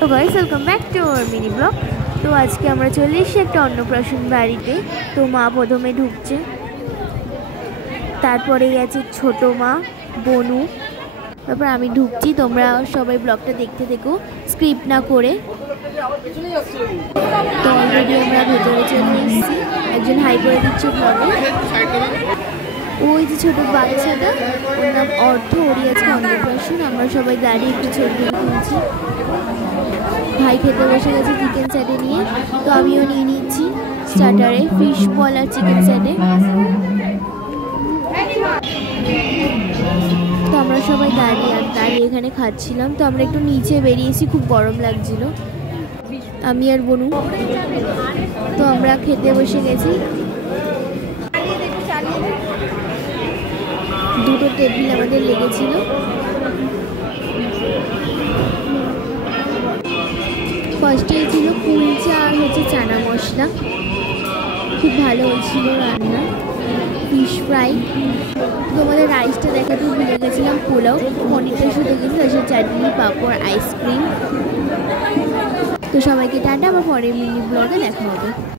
তো guys welcome back to our mini blog. তো আজকে আমরা চলে এসেছি একটা অন্নপ্রাশন বাড়িতে। তো মা প্রথমে ঢুকছে, তারপরেই আছে ছোট মা বনু, তারপর আমি ঢুকছি। তোমরা সবাই ব্লগটা দেখতে থেকো স্ক্রিপ্ট না করে। তো অলরেডি আমরা ভেতরে চলে এসেছি, একজন হাই করে দিচ্ছে ব্লগে। ওই যে ছোট বাচ্চাটা, ওর নাম অর্থ, ওরই আজকে অন্নপ্রাশন। আমরা সবাই দাঁড়িয়ে একটু ছবি তুলছি। ভাই খেতে বসে গেছে চিকেন স্যাটে নিয়ে, তো আমিও নিয়ে নিচ্ছি স্টার্টারে ফিশ বল আর চিকেন স্যাটে। তো আমরা সবাই দাঁড়িয়ে এখানে খাচ্ছিলাম। তো আমরা একটু নিচে বেরিয়েছি, খুব গরম লাগছিল আমি আর বনু। তো আমরা খেতে বসে গেছি। দুটো টেবিল আমাদের লেগেছিল। ফার্স্টে ছিল কুলচা আর হচ্ছে চানা মশলা, খুব ভালো হয়েছিল রান্না। ফিশ ফ্রাই, তোমাদের রাইসটা দেখাতে ভুলে গেছিলাম, পোলাও, পনিরটা শুধু কিন্তু তার চাটনি, পাঁপড়, আইসক্রিম। তো সবাইকে টাটা, আবার পরের মিনি ব্লগে দেখা হবে।